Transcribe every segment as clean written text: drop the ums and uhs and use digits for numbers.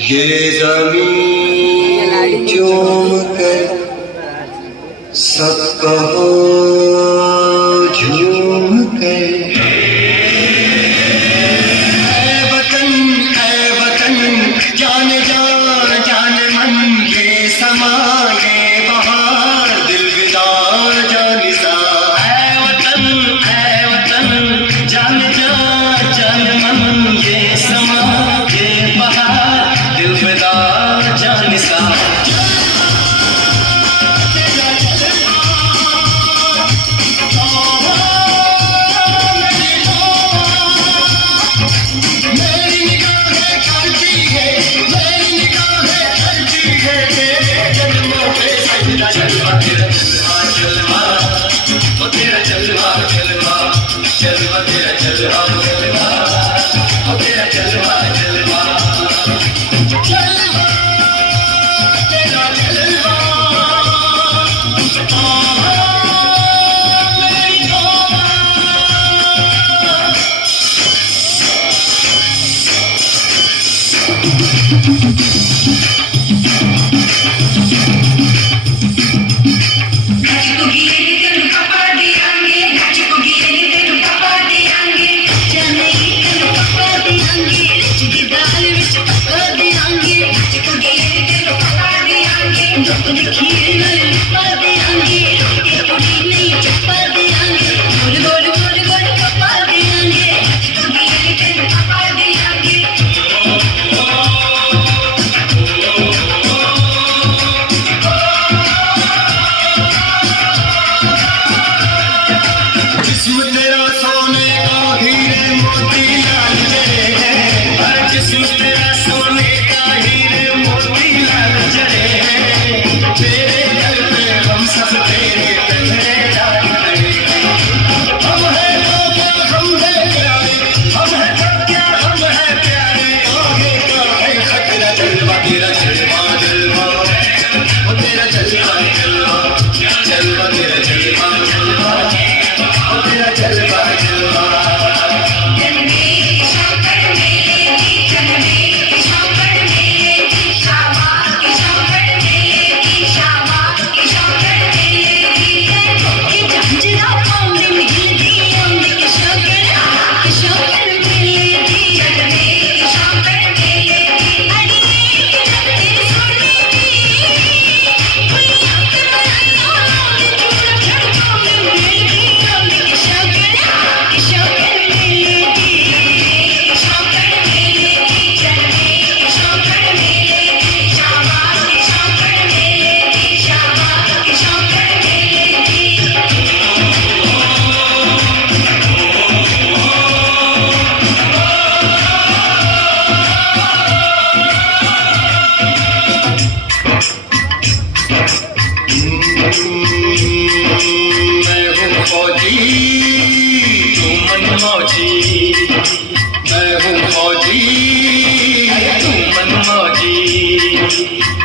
ये ज़मीन चूम कर सब कहो झूम कर, ऐ वतन जान जा जान मन, ये समा ये बहार दिल विदा जानिसा। ऐ वतन जान जा जान मन, ये समा ये बहार दिल विदा जानिसा। मैं हूँ फौजी तू मनमौजी,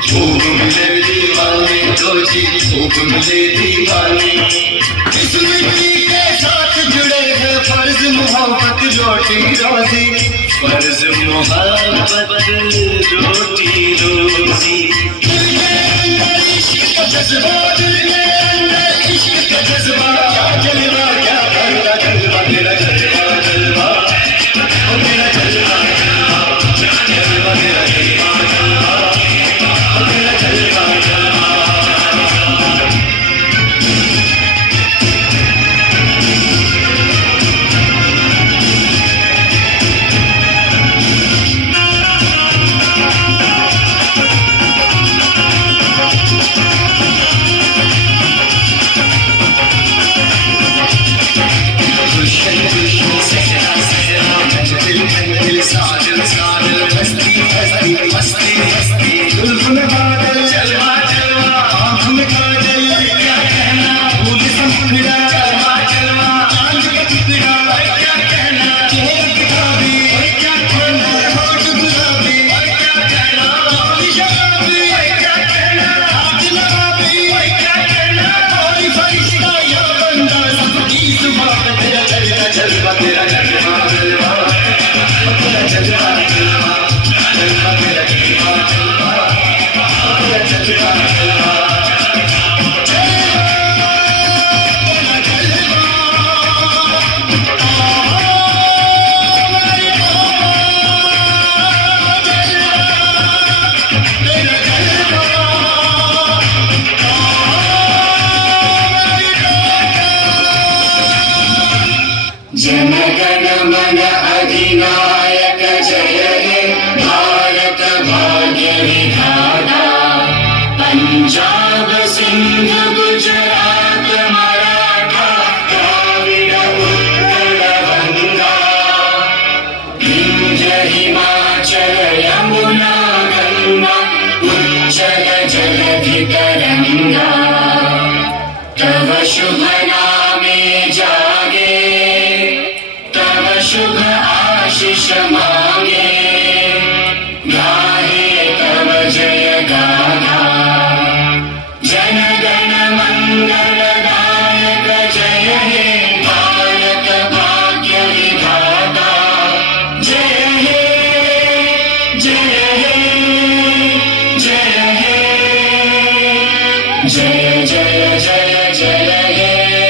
खूब मिले दीवाने तो जी खूब मिले दीवाने। इस मिट्टी के साथ जुड़े हैं फर्ज मोहब्बत रोटी रोजी, फर्ज मोहब्बत रोटी रोजी। दिल के अंदर इश्क का जज्बा, दिल के अंदर इश्क का जज्बा, क्या जलवा क्या करता जलवा तेरा जलवा जलवा, ओ तेरा जलवा जलवा जलवा तेरा जलवा जलवा, ओ तेरा जलवा जलवा। साजन साजन हस्ती हस्ती जनगण मन अधिनायक जय हे भारत भाग्य विधाता पंजाब सिंध गुजरात मराठा द्राविड उत्कल गंगा विंध्य हिमाचल यमुना गंगा उच्चल जलधि तरंगा तव शुभ नामे जागे शुभ आशीष मांगे गाहे तव जय गाथा जन गण मंगल दायक जय हे भारत भाग्य विधाता जय हे जय हे जय हे जय जय जय जय हे